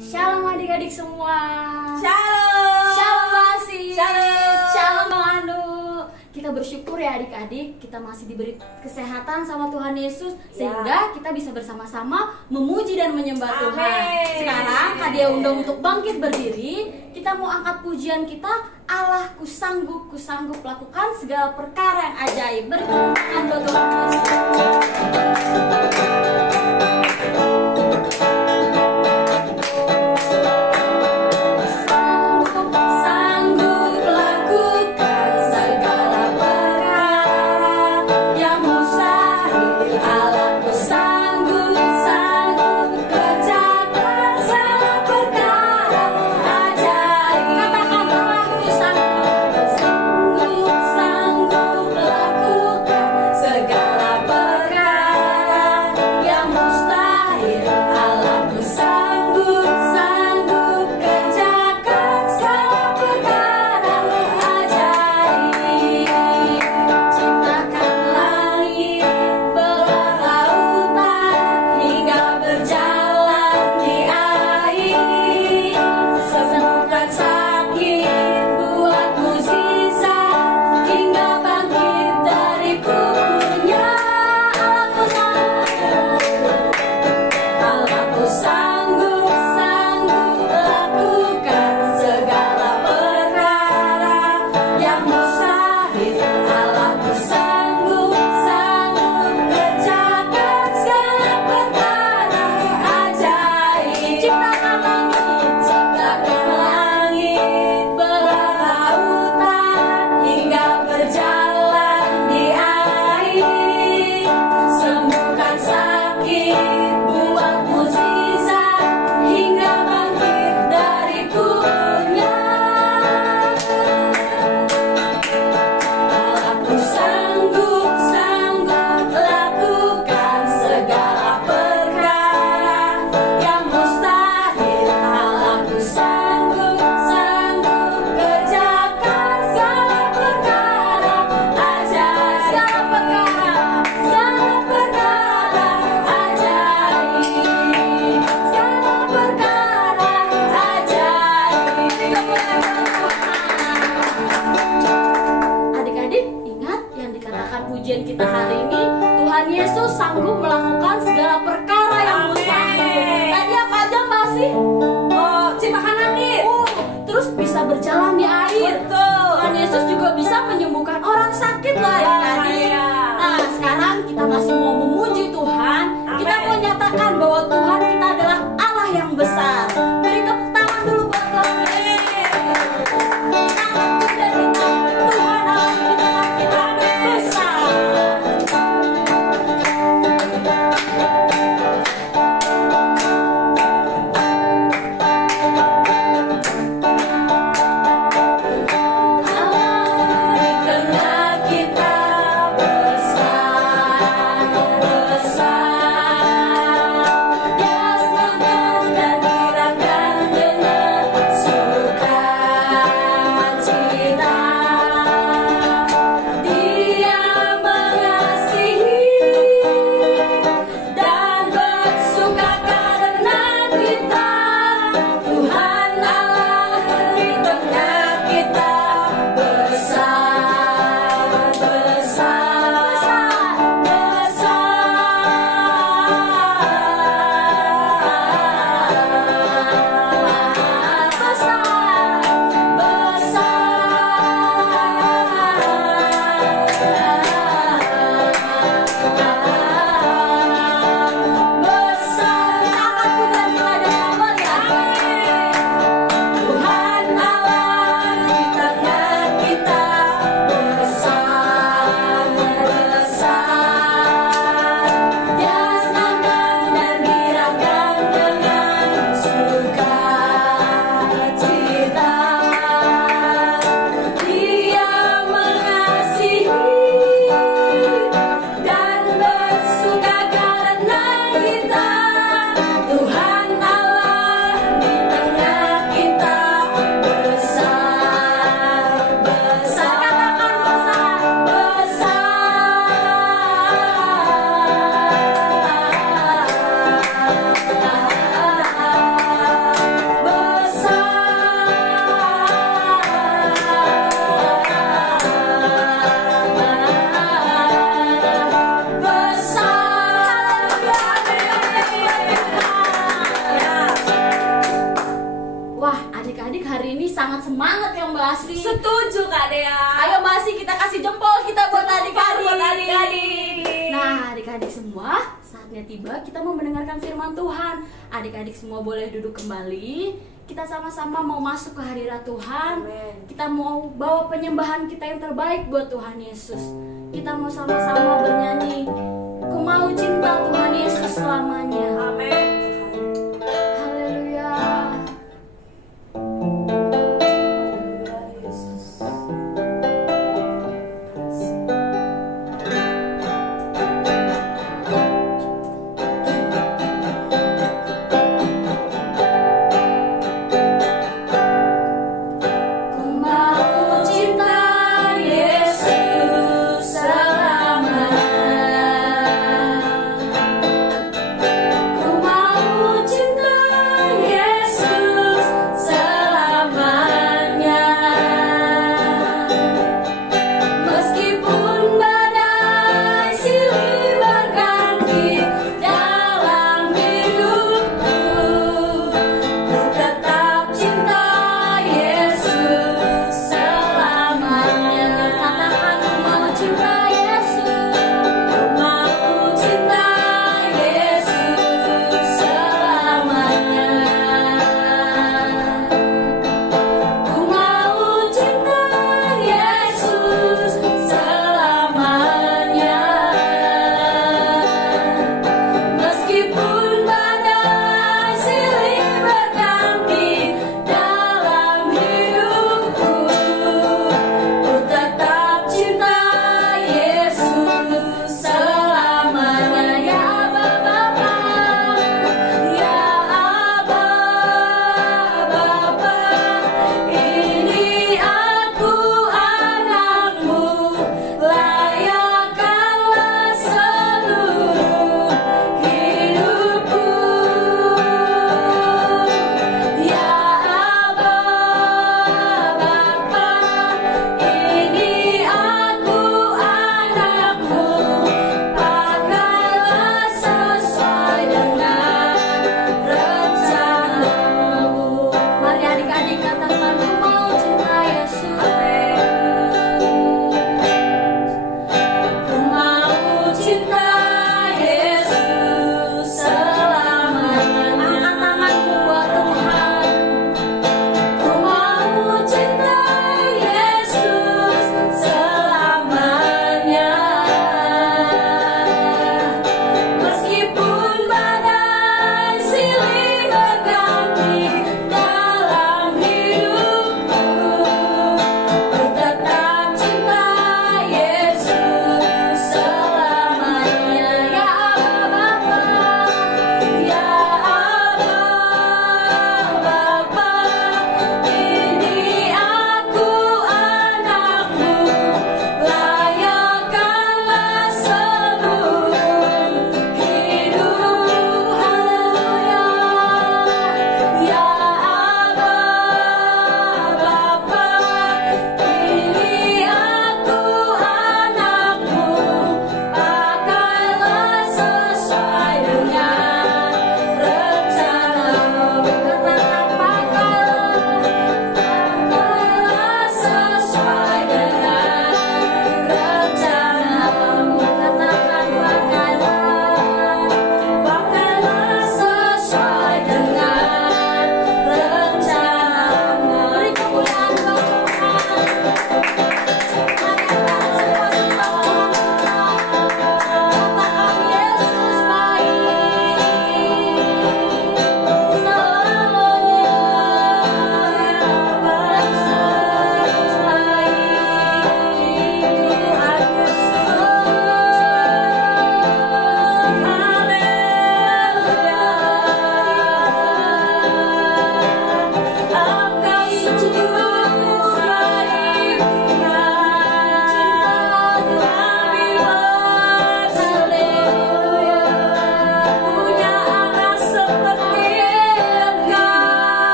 Shalom adik-adik semua. Shalom. Shalom Basi. Shalom. Shalom Bang Anu. Kita bersyukur ya adik-adik, kita masih diberi kesehatan sama Tuhan Yesus sehingga kita bisa bersama-sama memuji dan menyembah Tuhan. Sekarang Kak Dia undang untuk bangkit berdiri. Kita mau angkat pujian kita, Allah ku sanggup lakukan segala perkara yang ajaib. Beri tepuk tangan buat Tuhan Yesus. Pujian kita hari ini, Tuhan Yesus sanggup melakukan segala perkara yang mustahil. Tadi apa aja Mbak sih? Oh, ciptakan langit. Terus bisa berjalan di air. Betul. Tuhan Yesus juga bisa menyembuhkan orang sakit loh adik-adik. Nah sekarang kita masih mau memuji Tuhan. Kita mau nyatakan bahwa Tuhan kita adalah Allah yang besar. Beri tepuk tangan dulu buat Tuhan Yesus. Tuhan Allah kita besar. Karena kita besar. sangat semangat ya Mbak Asri. Setuju Kak Dea. Ayo Mbak Asri, kita kasih jempol kita buat adik-adik. Buat adik-adik. Nah, adik-adik semua, saatnya tiba kita mau mendengarkan firman Tuhan. Adik-adik semua boleh duduk kembali. Kita sama-sama mau masuk ke hadirat Tuhan. Amen. Kita mau bawa penyembahan kita yang terbaik buat Tuhan Yesus. Kita mau sama-sama bernyanyi, Ku mau cinta Tuhan Yesus selamanya. Amin. Haleluya. Haleluya, Yesus. Ku mau cinta Yesus selamanya.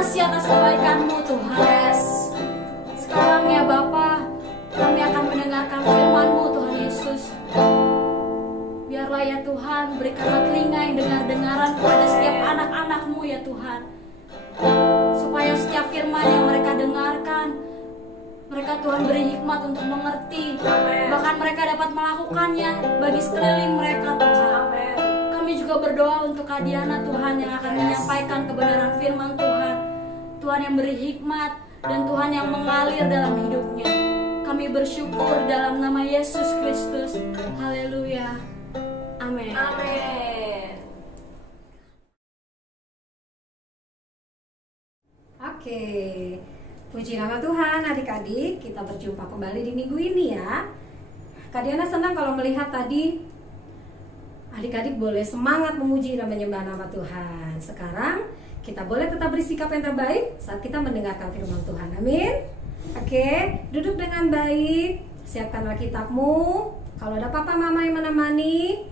kasih atas kebaikan-Mu Tuhan. Sekarang ya Bapa, kami akan mendengarkan firman-Mu Tuhan Yesus. Biarlah ya Tuhan, berikanlah telinga yang dengar-dengaran kepada setiap anak-anak-Mu ya Tuhan, supaya setiap firman yang mereka dengarkan, mereka Tuhan beri hikmat untuk mengerti. Bahkan mereka dapat melakukannya bagi sekeliling mereka Tuhan. Kami juga berdoa untuk Kak Diana Tuhan, yang akan menyampaikan kebenaran firman Tuhan. Tuhan yang beri hikmat dan Tuhan yang mengalir dalam hidupnya. Kami bersyukur dalam nama Yesus Kristus. Haleluya. Amin. Amin. Oke, puji nama Tuhan adik-adik, kita berjumpa kembali di minggu ini ya. Kak Diana senang kalau melihat tadi adik-adik boleh semangat memuji dan menyembah nama Tuhan. Sekarang kita boleh tetap bersikap yang terbaik saat kita mendengarkan firman Tuhan. Amin. Oke, duduk dengan baik, siapkanlah kitabmu. Kalau ada papa mama yang menemani,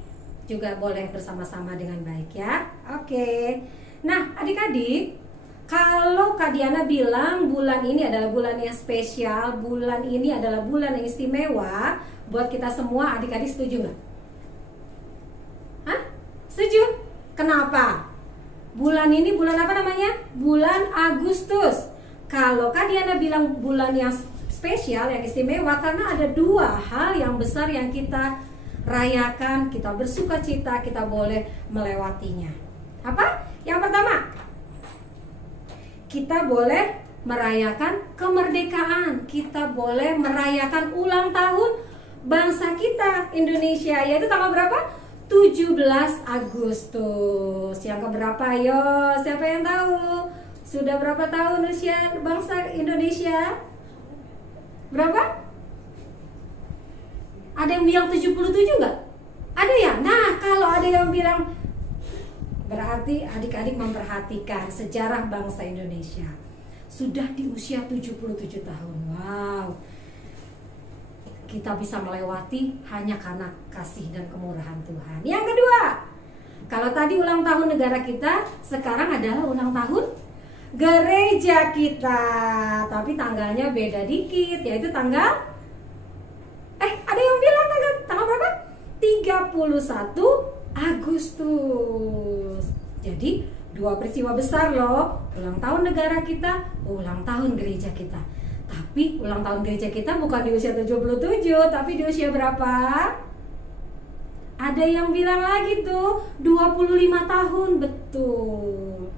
juga boleh bersama-sama dengan baik ya. Oke. Nah, adik-adik, kalau Kak Diana bilang bulan ini adalah bulan yang spesial, bulan ini adalah bulan yang istimewa buat kita semua, adik-adik setuju nggak? Hah? Setuju? Kenapa? Bulan ini bulan apa namanya? Bulan Agustus. Kalau Kak Diana bilang bulan yang spesial, yang istimewa, karena ada dua hal yang besar yang kita rayakan, kita bersuka cita, kita boleh melewatinya. Apa? Yang pertama, kita boleh merayakan kemerdekaan. Kita boleh merayakan ulang tahun bangsa kita Indonesia, yaitu tanggal berapa? 17 Agustus. Yang keberapa? Yo, siapa yang tahu? Sudah berapa tahun usia bangsa Indonesia? Berapa? Ada yang bilang 77 nggak? Ada ya? Nah, kalau ada yang bilang, berarti adik-adik memperhatikan sejarah bangsa Indonesia. Sudah di usia 77 tahun. Wow. Kita bisa melewati hanya karena kasih dan kemurahan Tuhan. Yang kedua, kalau tadi ulang tahun negara kita, sekarang adalah ulang tahun gereja kita. Tapi tanggalnya beda dikit, yaitu tanggal ada yang bilang tanggal berapa? 31 Agustus. Jadi dua peristiwa besar loh, ulang tahun negara kita, ulang tahun gereja kita. Tapi ulang tahun gereja kita bukan di usia 77, tapi di usia berapa? Ada yang bilang lagi tuh 25 tahun, betul.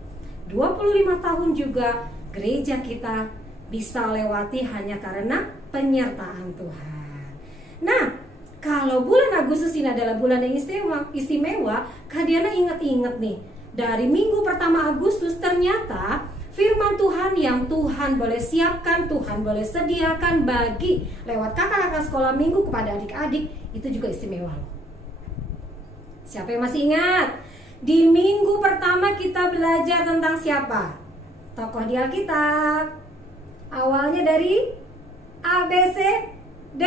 25 tahun juga gereja kita bisa lewati hanya karena penyertaan Tuhan. Nah, kalau bulan Agustus ini adalah bulan yang istimewa, Kak Diana ingat-ingat nih, dari minggu pertama Agustus ternyata firman Tuhan yang Tuhan boleh siapkan, Tuhan boleh sediakan bagi lewat kakak-kakak sekolah minggu kepada adik-adik, itu juga istimewa loh. Siapa yang masih ingat? Di minggu pertama kita belajar tentang siapa? Tokoh di Alkitab. Awalnya dari A, B, C, D,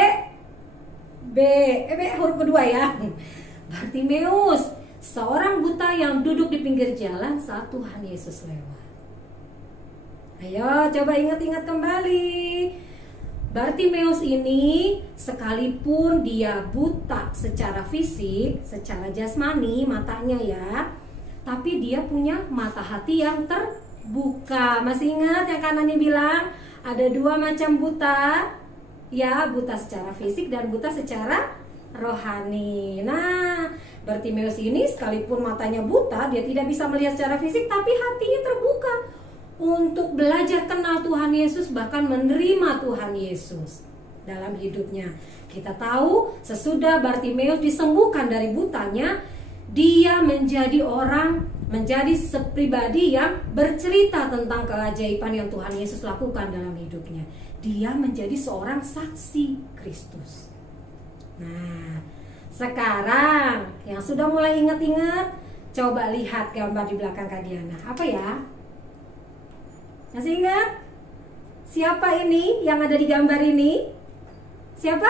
B huruf kedua ya. Bartimeus, seorang buta yang duduk di pinggir jalan saat Tuhan Yesus lewat. Ayo coba ingat-ingat kembali. Bartimeus ini sekalipun dia buta secara fisik, secara jasmani matanya ya, tapi dia punya mata hati yang terbuka. Masih ingat yang kanannya bilang ada dua macam buta? Ya, buta secara fisik dan buta secara rohani. Nah, Bartimeus ini sekalipun matanya buta, dia tidak bisa melihat secara fisik, tapi hatinya terbuka untuk belajar kenal Tuhan Yesus, bahkan menerima Tuhan Yesus dalam hidupnya. Kita tahu sesudah Bartimeus disembuhkan dari butanya, dia menjadi sepribadi yang bercerita tentang keajaiban yang Tuhan Yesus lakukan dalam hidupnya. Dia menjadi seorang saksi Kristus. Nah, sekarang yang sudah mulai ingat-ingat, coba lihat gambar di belakang Kak Diana. Apa ya? Masih ingat? Siapa ini yang ada di gambar ini? Siapa?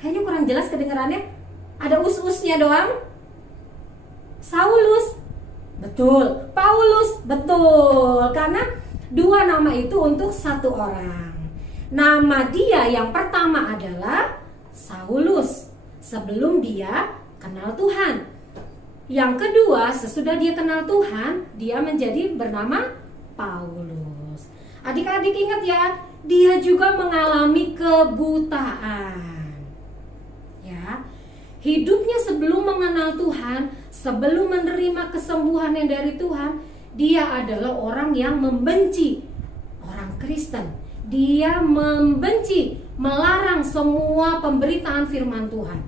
Kayaknya kurang jelas kedengarannya. Ada us-usnya doang. Saulus. Betul, Paulus, betul. Karena dua nama itu untuk satu orang. Nama dia yang pertama adalah Saulus, sebelum dia kenal Tuhan. Yang kedua, sesudah dia kenal Tuhan, dia menjadi bernama Paulus. Adik-adik ingat ya, dia juga mengalami kebutaan. Ya, hidupnya sebelum mengenal Tuhan, sebelum menerima kesembuhan yang dari Tuhan, dia adalah orang yang membenci orang Kristen. Dia membenci, melarang semua pemberitaan firman Tuhan.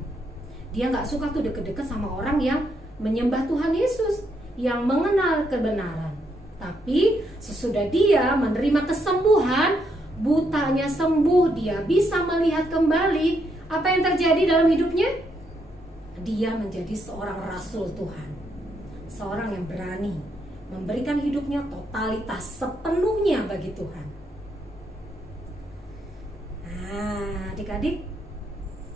Dia gak suka tuh deket-deket sama orang yang menyembah Tuhan Yesus, yang mengenal kebenaran. Tapi sesudah dia menerima kesembuhan, butanya sembuh, dia bisa melihat kembali. Apa yang terjadi dalam hidupnya? Dia menjadi seorang rasul Tuhan, seorang yang berani memberikan hidupnya totalitas sepenuhnya bagi Tuhan. Nah, adik-adik,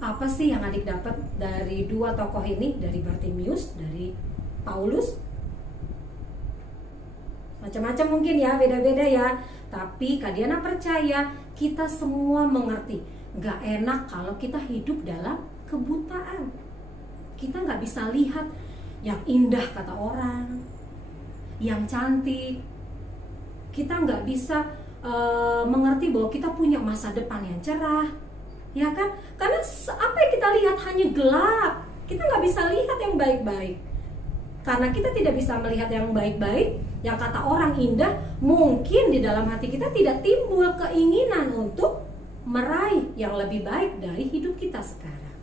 apa sih yang adik dapat dari dua tokoh ini, dari Bartimius, dari Paulus? Macam-macam mungkin ya, beda-beda ya. Tapi Kak Diana percaya kita semua mengerti, gak enak kalau kita hidup dalam kebutaan. Kita gak bisa lihat yang indah kata orang, yang cantik. Kita gak bisa mengerti bahwa kita punya masa depan yang cerah, ya kan? Karena apa yang kita lihat hanya gelap. Kita gak bisa lihat yang baik-baik. Karena kita tidak bisa melihat yang baik-baik, yang kata orang indah, mungkin di dalam hati kita tidak timbul keinginan untuk meraih yang lebih baik dari hidup kita sekarang.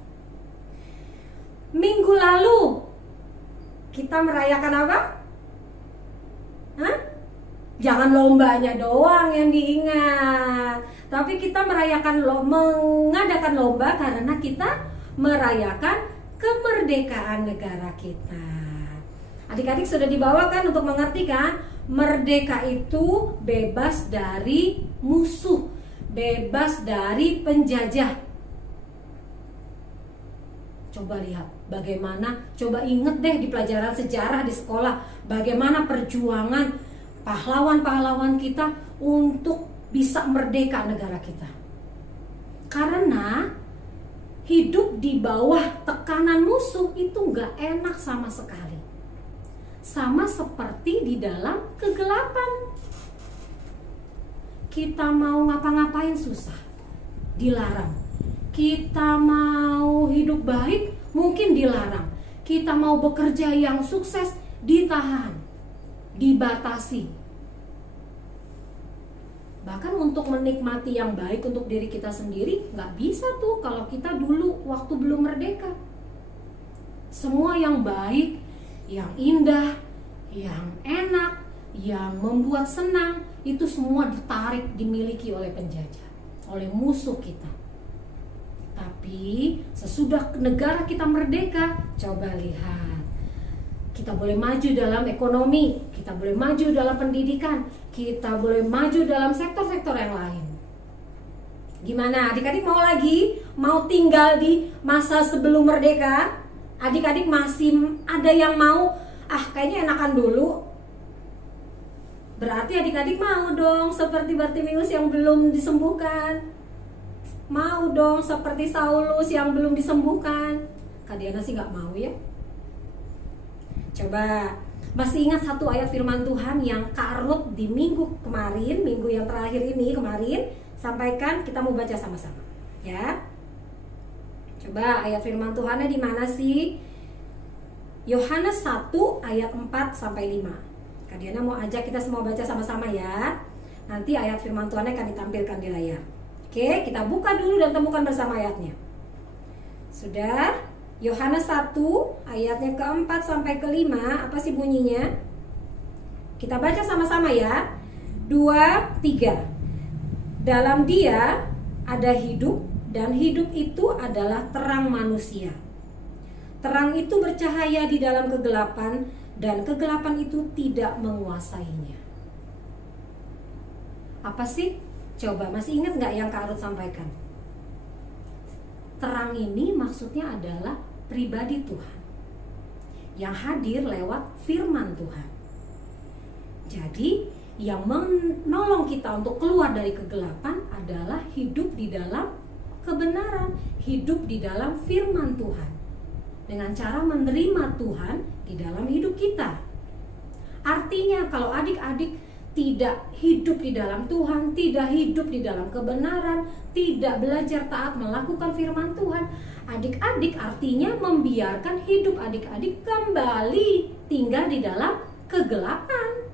Minggu lalu kita merayakan apa? Hah? Jangan lombanya doang yang diingat, tapi kita mengadakan lomba karena kita merayakan kemerdekaan negara kita. Adik-adik sudah dibawakan untuk mengerti kan? Merdeka itu bebas dari musuh, bebas dari penjajah. Coba lihat bagaimana, coba inget deh di pelajaran sejarah di sekolah, bagaimana perjuangan pahlawan-pahlawan kita untuk bisa merdeka negara kita. Karena hidup di bawah tekanan musuh itu gak enak sama sekali. Sama seperti di dalam kegelapan. Kita mau ngapa-ngapain susah, dilarang. Kita mau hidup baik, mungkin dilarang. Kita mau bekerja yang sukses, ditahan, dibatasi. Bahkan untuk menikmati yang baik untuk diri kita sendiri gak bisa tuh kalau kita dulu waktu belum merdeka. Semua yang baik, yang indah, yang enak, yang membuat senang, itu semua ditarik, dimiliki oleh penjajah, oleh musuh kita. Tapi sesudah negara kita merdeka, coba lihat, kita boleh maju dalam ekonomi, kita boleh maju dalam pendidikan, kita boleh maju dalam sektor-sektor yang lain. Gimana? Adik-adik mau lagi? Mau tinggal di masa sebelum merdeka? Adik-adik masih ada yang mau, kayaknya enakan dulu. Berarti adik-adik mau dong seperti Bartimius yang belum disembuhkan. Mau dong seperti Saulus yang belum disembuhkan. Kak Diana sih gak mau ya. Coba, masih ingat satu ayat firman Tuhan yang Kak Ruth di minggu kemarin, minggu yang terakhir ini kemarin sampaikan, kita mau baca sama-sama ya. Coba ayat firman Tuhannya di mana sih? Yohanes 1 ayat 4 sampai 5. Kak Diana mau ajak kita semua baca sama-sama ya. Nanti ayat firman Tuhannya akan ditampilkan di layar. Oke, kita buka dulu dan temukan bersama ayatnya. Sudah? Yohanes 1 ayatnya ke-4 sampai ke-5, apa sih bunyinya? Kita baca sama-sama ya. 2, 3. Dalam Dia ada hidup, dan hidup itu adalah terang manusia. Terang itu bercahaya di dalam kegelapan, dan kegelapan itu tidak menguasainya. Apa sih? Coba, masih ingat gak yang Kak Ruth sampaikan? Terang ini maksudnya adalah pribadi Tuhan yang hadir lewat firman Tuhan. Jadi yang menolong kita untuk keluar dari kegelapan adalah hidup di dalam kebenaran, hidup di dalam firman Tuhan, dengan cara menerima Tuhan di dalam hidup kita. Artinya kalau adik-adik tidak hidup di dalam Tuhan, tidak hidup di dalam kebenaran, tidak belajar taat melakukan firman Tuhan, adik-adik artinya membiarkan hidup adik-adik kembali tinggal di dalam kegelapan.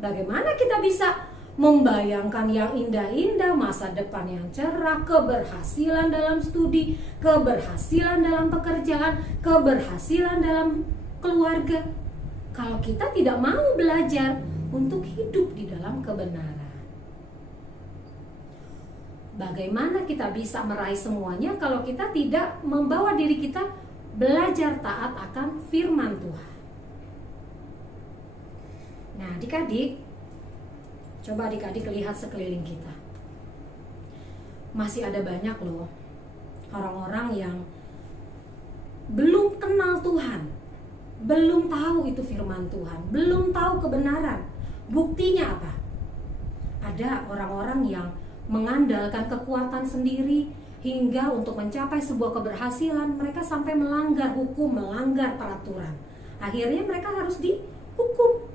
Bagaimana kita bisa membayangkan yang indah-indah, masa depan yang cerah, keberhasilan dalam studi, keberhasilan dalam pekerjaan, keberhasilan dalam keluarga, kalau kita tidak mau belajar untuk hidup di dalam kebenaran? Bagaimana kita bisa meraih semuanya kalau kita tidak membawa diri kita belajar taat akan firman Tuhan? Nah, adik-adik, coba adik-adik lihat sekeliling kita. Masih ada banyak loh orang-orang yang belum kenal Tuhan, belum tahu itu firman Tuhan, belum tahu kebenaran. Buktinya apa? Ada orang-orang yang mengandalkan kekuatan sendiri hingga untuk mencapai sebuah keberhasilan mereka sampai melanggar hukum, melanggar peraturan. Akhirnya mereka harus dihukum.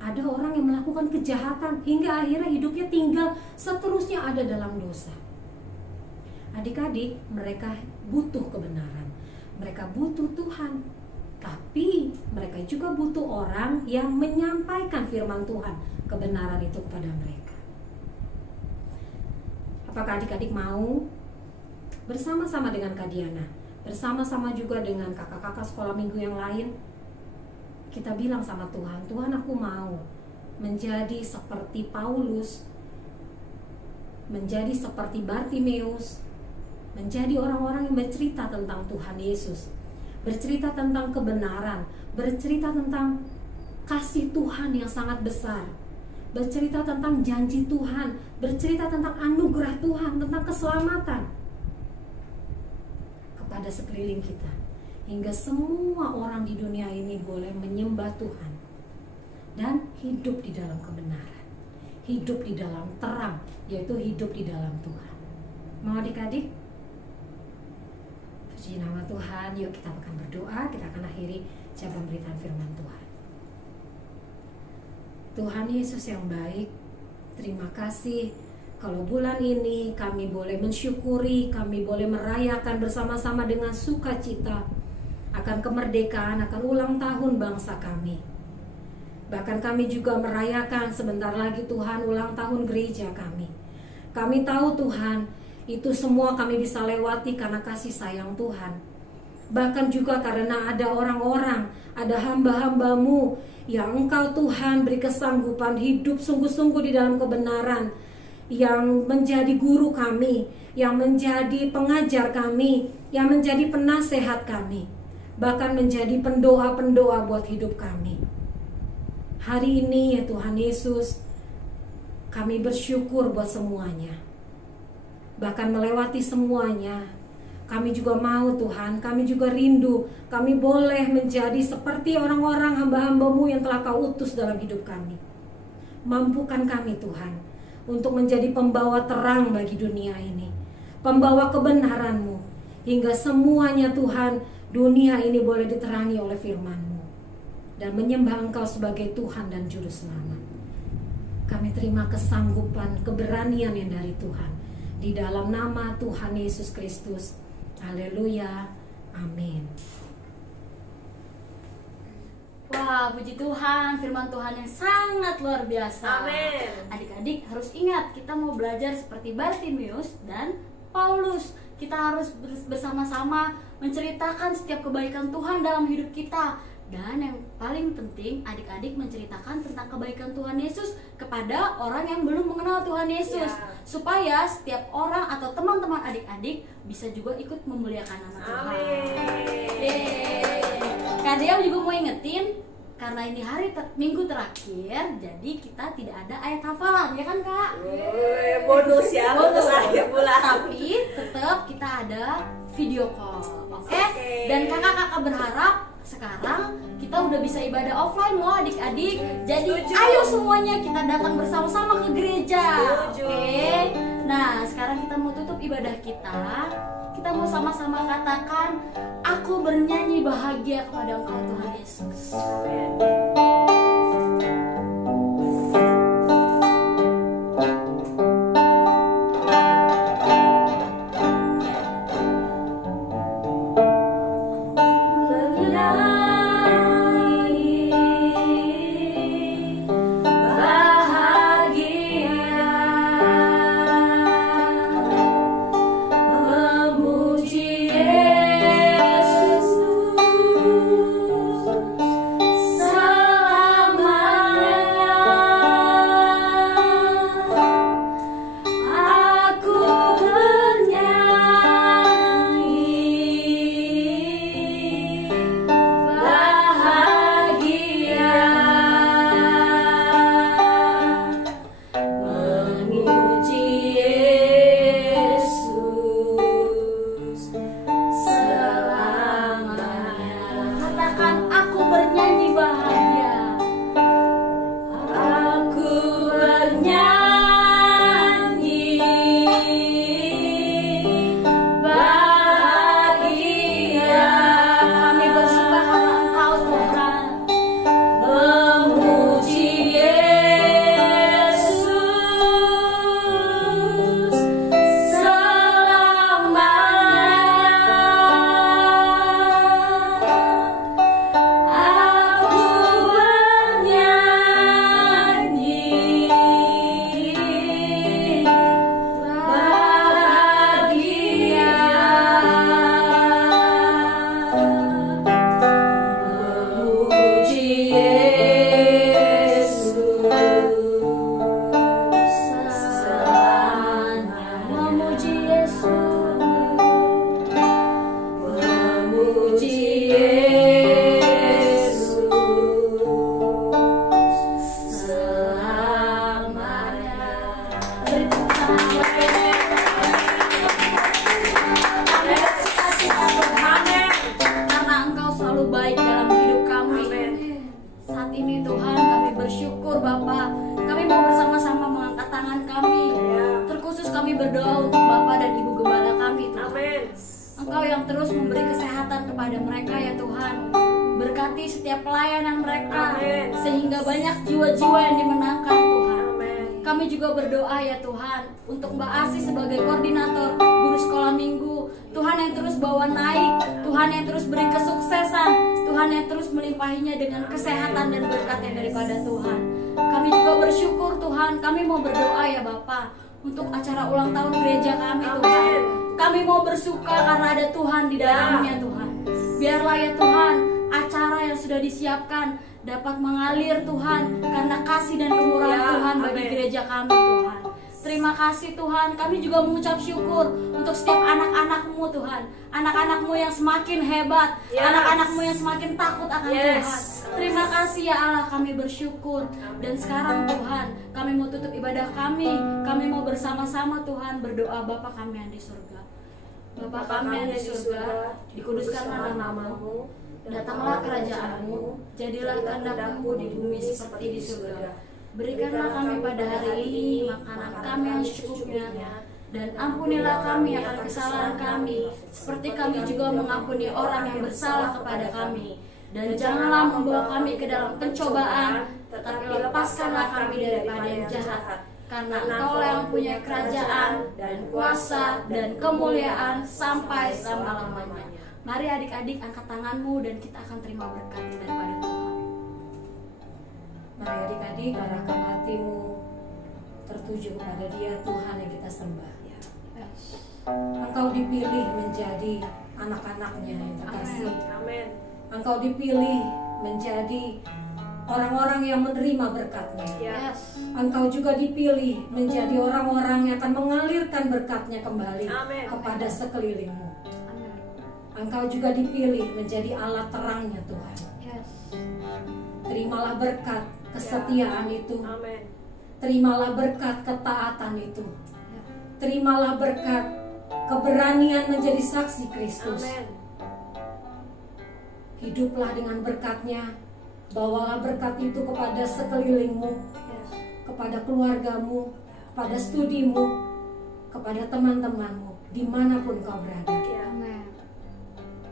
Ada orang yang melakukan kejahatan hingga akhirnya hidupnya tinggal seterusnya ada dalam dosa. Adik-adik, mereka butuh kebenaran, mereka butuh Tuhan, tapi mereka juga butuh orang yang menyampaikan firman Tuhan, kebenaran itu kepada mereka. Apakah adik-adik mau bersama-sama dengan Kak Diana, bersama-sama juga dengan kakak-kakak sekolah minggu yang lain, kita bilang sama Tuhan, Tuhan, aku mau menjadi seperti Paulus, menjadi seperti Bartimeus, menjadi orang-orang yang bercerita tentang Tuhan Yesus, bercerita tentang kebenaran, bercerita tentang kasih Tuhan yang sangat besar, bercerita tentang janji Tuhan, bercerita tentang anugerah Tuhan, tentang keselamatan kepada sekeliling kita, hingga semua orang di dunia ini boleh menyembah Tuhan dan hidup di dalam kebenaran, hidup di dalam terang, yaitu hidup di dalam Tuhan. Mau adik-adik? Puji nama Tuhan. Yuk kita akan berdoa, kita akan akhiri jam pemberitaan firman Tuhan. Tuhan Yesus yang baik, terima kasih kalau bulan ini kami boleh mensyukuri, kami boleh merayakan bersama-sama dengan sukacita akan kemerdekaan, akan ulang tahun bangsa kami. Bahkan kami juga merayakan sebentar lagi Tuhan ulang tahun gereja kami. Kami tahu Tuhan, itu semua kami bisa lewati karena kasih sayang Tuhan. Bahkan juga karena ada orang-orang, ada hamba-hambamu yang Engkau Tuhan beri kesanggupan hidup sungguh-sungguh di dalam kebenaran, yang menjadi guru kami, yang menjadi pengajar kami, yang menjadi penasehat kami, bahkan menjadi pendoa-pendoa buat hidup kami. Hari ini ya Tuhan Yesus, kami bersyukur buat semuanya. Bahkan melewati semuanya, kami juga mau Tuhan, kami juga rindu, kami boleh menjadi seperti orang-orang hamba-hambamu yang telah Kau utus dalam hidup kami. Mampukan kami Tuhan, untuk menjadi pembawa terang bagi dunia ini, pembawa kebenaran-Mu, hingga semuanya Tuhan, dunia ini boleh diterangi oleh firman-Mu dan menyembah Engkau sebagai Tuhan dan Juru Selamat. Kami terima kesanggupan, keberanian yang dari Tuhan, di dalam nama Tuhan Yesus Kristus. Haleluya, amin. Wah, puji Tuhan, firman Tuhan yang sangat luar biasa. Amin. Adik-adik harus ingat, kita mau belajar seperti Bartimeus dan Paulus. Kita harus bersama-sama menceritakan setiap kebaikan Tuhan dalam hidup kita. Dan yang paling penting, adik-adik menceritakan tentang kebaikan Tuhan Yesus kepada orang yang belum mengenal Tuhan Yesus, supaya setiap orang atau teman-teman adik-adik bisa juga ikut memuliakan nama Tuhan. Kak Dea juga mau ingetin, karena ini hari minggu terakhir, jadi kita tidak ada ayat hafalan, ya kan Kak? Bonus ya, bonus akhir bulan. Tapi tetap kita ada video call, oke? Dan kakak-kakak berharap sekarang kita kita udah bisa ibadah offline loh adik-adik. Jadi Setuju. ayo semuanya kita datang bersama-sama ke gereja. Setuju. Oke. Nah, sekarang kita mau tutup ibadah kita. Kita mau sama-sama katakan, aku bernyanyi bahagia kepada Engkau Tuhan Yesus. Engkau yang terus memberi kesehatan kepada mereka ya Tuhan. Berkati setiap pelayanan mereka. Amin. Sehingga banyak jiwa-jiwa yang dimenangkan Tuhan. Amin. Kami juga berdoa ya Tuhan untuk Mbak Asi sebagai koordinator guru sekolah minggu. Tuhan yang terus bawa naik, Tuhan yang terus beri kesuksesan, Tuhan yang terus melimpahinya dengan kesehatan dan berkatnya daripada Tuhan. Kami juga bersyukur Tuhan, kami mau berdoa ya Bapa untuk acara ulang tahun gereja kami Tuhan. Amin. Kami mau bersuka karena ada Tuhan di dalamnya Tuhan. Biarlah ya Tuhan acara yang sudah disiapkan dapat mengalir Tuhan karena kasih dan kemurahan Ya, Tuhan bagi amin. gereja kami Tuhan. Terima kasih Tuhan, kami juga mengucap syukur untuk setiap anak-anak-Mu Tuhan. Anak-anak-Mu yang semakin hebat, Yes. anak-anak-Mu yang semakin takut akan Yes. Tuhan. Terima kasih ya Allah, kami bersyukur. Dan sekarang Tuhan, kami mau tutup ibadah kami mau bersama-sama Tuhan berdoa Bapa kami yang di surga. Bapa kami yang di surga, dikuduskanlah namamu, datanglah kerajaan-Mu, jadilah kehendak-Mu di bumi seperti di surga. Berikanlah kami pada hari ini makanan kami yang secukupnya, dan ampunilah kami akan kesalahan kami, seperti kami juga mengampuni orang yang bersalah kepada kami. Dan janganlah membawa kami ke dalam pencobaan, tetapi lepaskanlah kami daripada yang jahat. Karena Engkau yang punya kerajaan dan kuasa dan kemuliaan sampai selama-lamanya. Mari adik-adik angkat tanganmu dan kita akan terima berkat daripada Tuhan. Mari adik-adik arahkan hatimu tertuju kepada Dia Tuhan yang kita sembah. Engkau dipilih menjadi anak-anaknya yang terkasih. Amin. Engkau dipilih menjadi orang-orang yang menerima berkat-Nya. Yes. Engkau juga dipilih menjadi orang-orang yang akan mengalirkan berkat-Nya kembali Amin. kepada sekelilingmu. Amin. Engkau juga dipilih menjadi alat terangnya Tuhan. Yes. Terimalah berkat kesetiaan itu. Amin. Terimalah berkat ketaatan itu. Ya. Terimalah berkat keberanian menjadi saksi Kristus. Amin. hiduplah dengan berkat-Nya. Bawalah berkat itu kepada sekelilingmu, kepada keluargamu, kepada studimu, kepada teman-temanmu, dimanapun kau berada. Amin.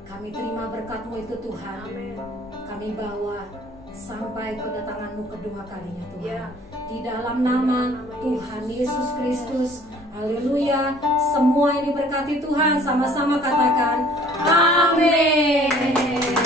Kami terima berkat-Mu itu Tuhan. Kami bawa sampai kedatangan-Mu kedua kalinya Tuhan. Di dalam nama Tuhan Yesus Kristus. Haleluya. Semua yang diberkati Tuhan, sama-sama katakan amin.